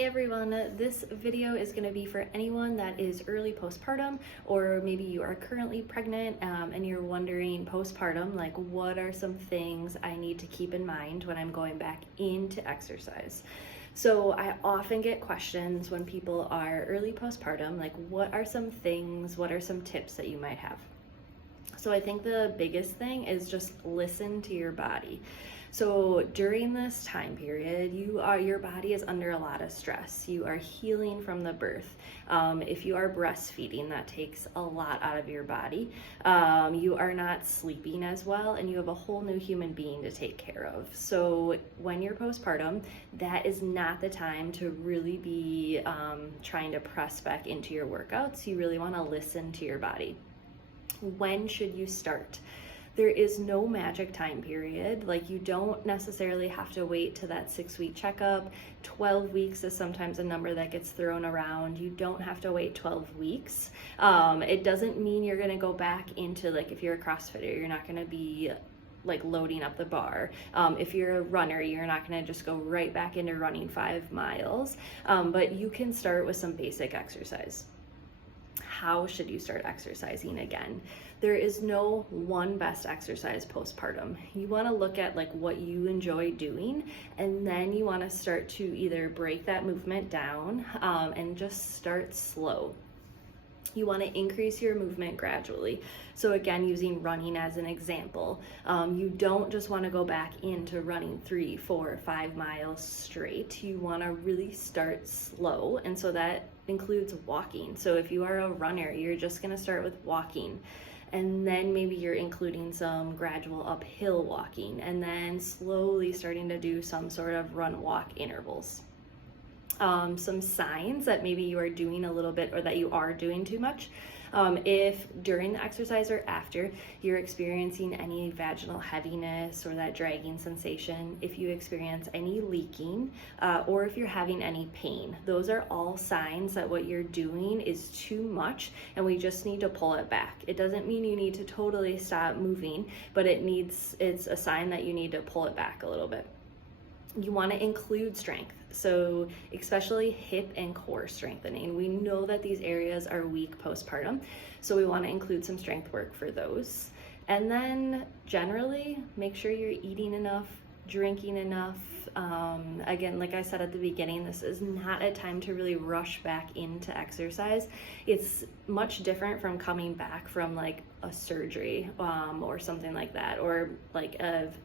Hey everyone, this video is going to be for anyone that is early postpartum, or maybe you are currently pregnant and you're wondering postpartum, like what are some things I need to keep in mind when I'm going back into exercise. So I often get questions when people are early postpartum, like what are some things, what are some tips that you might have? So I think the biggest thing is just listen to your body. So during this time period, your body is under a lot of stress. You are healing from the birth. If you are breastfeeding, that takes a lot out of your body. You are not sleeping as well, and you have a whole new human being to take care of. So when you're postpartum, that is not the time to really be trying to press back into your workouts. You really want to listen to your body. When should you start? There is no magic time period. Like, you don't necessarily have to wait to that 6-week checkup. 12 weeks is sometimes a number that gets thrown around. You don't have to wait 12 weeks. It doesn't mean you're going to go back into, like, if you're a CrossFitter, you're not going to be like loading up the bar. If you're a runner, you're not going to just go right back into running 5 miles. But you can start with some basic exercise. How should you start exercising again? There is no one best exercise postpartum. You want to look at like what you enjoy doing, and then you want to start to either break that movement down and just start slow. You want to increase your movement gradually. So again, using running as an example, you don't just want to go back into running 3, 4, 5 miles straight. You want to really start slow, and so that includes walking. So if you are a runner, you're just going to start with walking, and then maybe you're including some gradual uphill walking, and then slowly starting to do some sort of run-walk intervals. Some signs that maybe you are doing a little bit or that you are doing too much. If during the exercise or after you're experiencing any vaginal heaviness or that dragging sensation, if you experience any leaking, or if you're having any pain, those are all signs that what you're doing is too much and we just need to pull it back. It doesn't mean you need to totally stop moving, but it's a sign that you need to pull it back a little bit. You want to include strength, so especially hip and core strengthening. We know that these areas are weak postpartum, so we want to include some strength work for those. And then generally, make sure you're eating enough, drinking enough. Again, like I said at the beginning, this is not a time to really rush back into exercise. It's much different from coming back from like a surgery or something like that, or like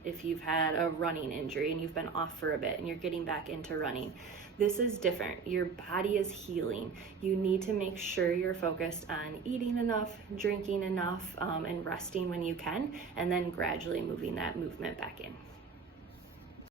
if you've had a running injury and you've been off for a bit and you're getting back into running. This is different. Your body is healing. You need to make sure you're focused on eating enough, drinking enough, and resting when you can, and then gradually moving that movement back in.